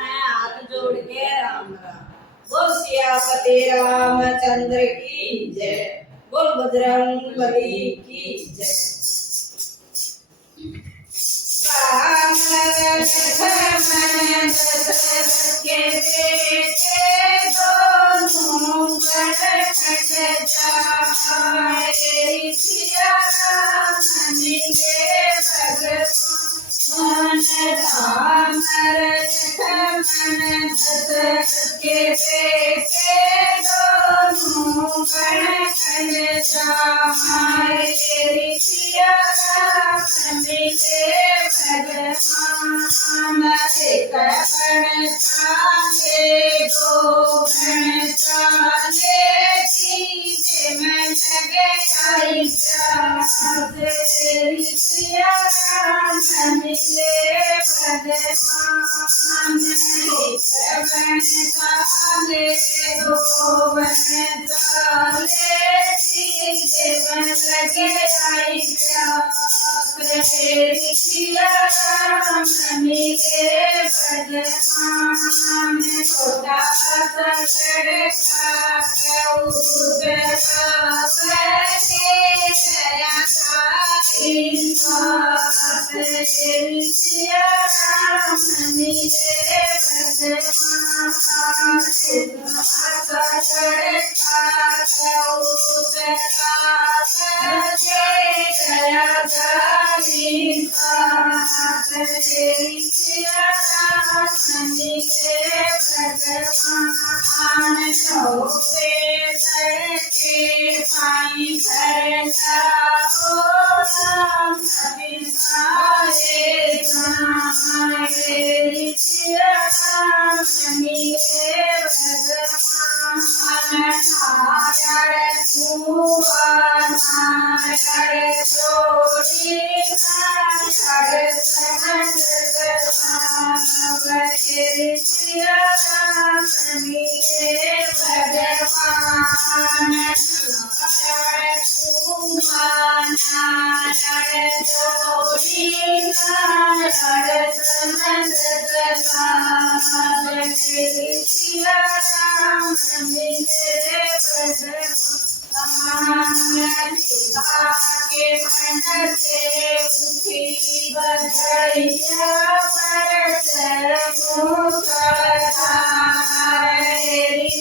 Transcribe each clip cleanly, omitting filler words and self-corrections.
ने हाथ जोड़ के राम राम। बोल सियापति रामचंद्र की जय। बोल बजरंगबली की जय। राम लक्ष्मण दशरथ के बेटे दोनों बड़कट जाए। सिया राम मिले भगवान राम लक्ष्मण दशरथ के बेटे दोनों बड़कट जाए। सिया राम मिले भगवान एक गण चाले दो गण चाले तीजे में लगे आई सिया राम मिले भगवान एक गण चाले दो गण चाले तीजे में लगे आई सिया राम मिले भगवान छोटा सा लड़का सिया राम मिले भगवान सिया राम मिले भगवान चौबे लड़के पाई भर जाओ राम सारे सिया राम मिले भगवान नारायण कुआ नारायण जोड़ी सिया राम मिले भगवान नारायण कुआ नारायण जोड़ी सिया राम मिले भगवान के मन से उठी बधैया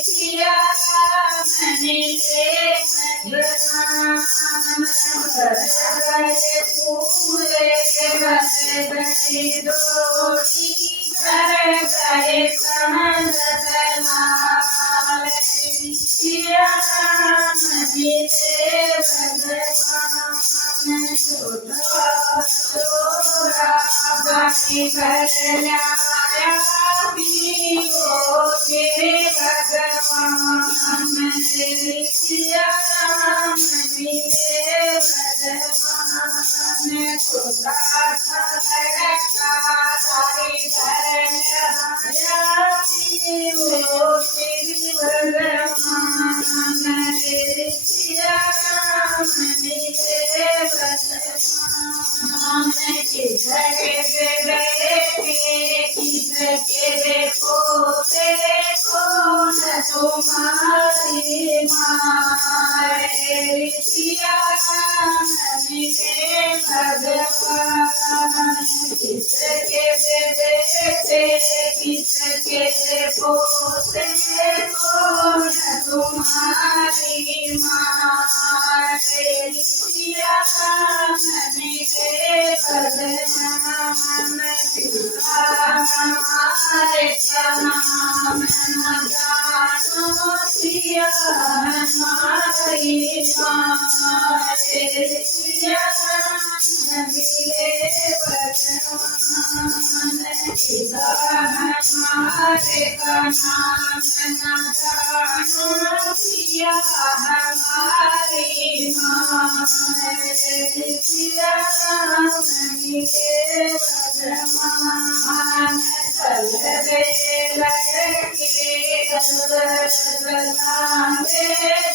सिया राम मिले पूरे सिया राम मिले भगवान छोरा बाकी कर लाया पियो तेरे भगवान सिया राम मिले भगवान छोटा सा लड़का धारी कर लाया पियो तेरे भगवान सिया राम मिले भगवान किसके बेटे किसके पोते कौन तुम्हारी माँ सिया राम मिले भगवान किसके बेटे किसके पोते कौन तुम्हारी माँ सिया राम मिले भगवान हमारे नाम न जानो सिया हमारी माँ सिया राम मिले भगवान हमारे नाम न जानो सिया हमारी माँ सिया राम मिले भगवान चल रे लड़के चलावे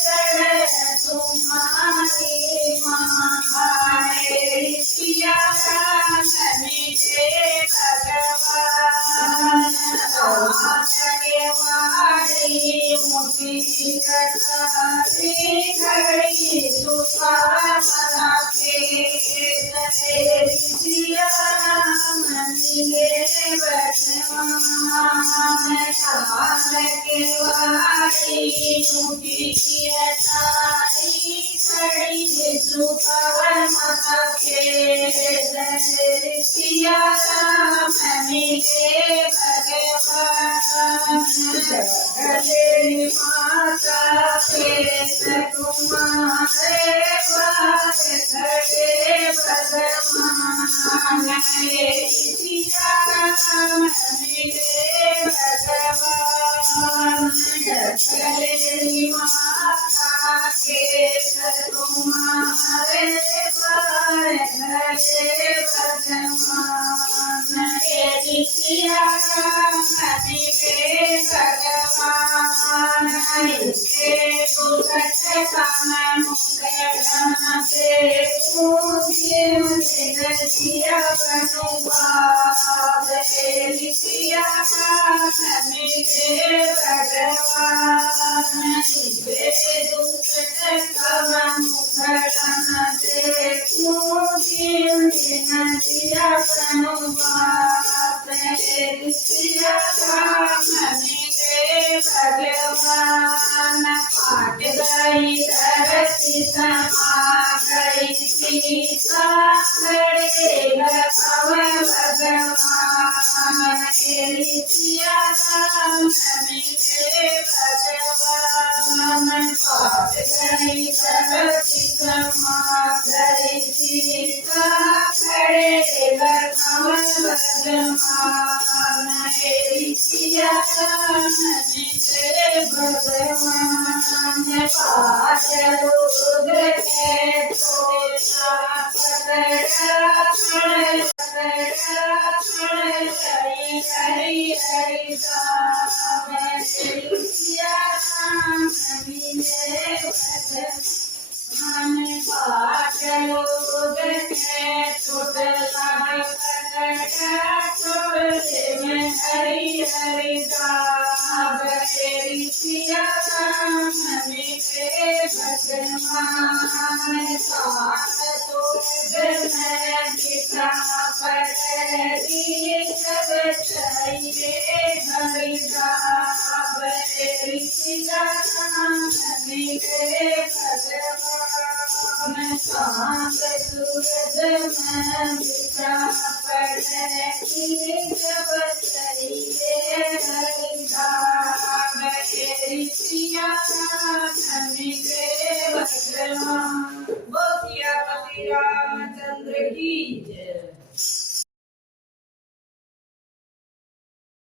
चढ़ तुम्हारी माँ सिया राम मिले भगवान के वाड़ी मोती कटारी घड़ी सुखा मना के सिया मिले बचवान काल के वाड़ी मोती कटारी घड़ी सुखा मना के सिया मिले भगवान गले माता के तुम्हारे बात खड़े भगवान सिया मिले भगवान गले माता के तुम्हारे बात खड़े भगवान सिया मिले भगवान के दुर्गत कान मुक्तन से पूज्य सिया बनुवाद सिया मिले भगवान के दुर्गत कान मुक्तन से पूज्य सिया बनुवाद सिया मिले भगवान पाट गई धरती समा गई सीता खड़े लखव भगवान सिया मिले भगवान पाट गई धरती समा गई सीता खड़े लखव भगवान सिया मिले भगवान पाचलो के तोला पकड़ा हरि हरि हरि सिया मिले भगवान पाचलो के तोला पकड़ा में हरि हरि सिया मिले भगवान साथ तो दिखा पड़ी सब चाहिए हरि सिया मिले भगवान शांत सूरज में दिखा पड़ी जब चाहिए हरिदा सिया मिले भगवान। बोलिए पति रामचंद्र की जय।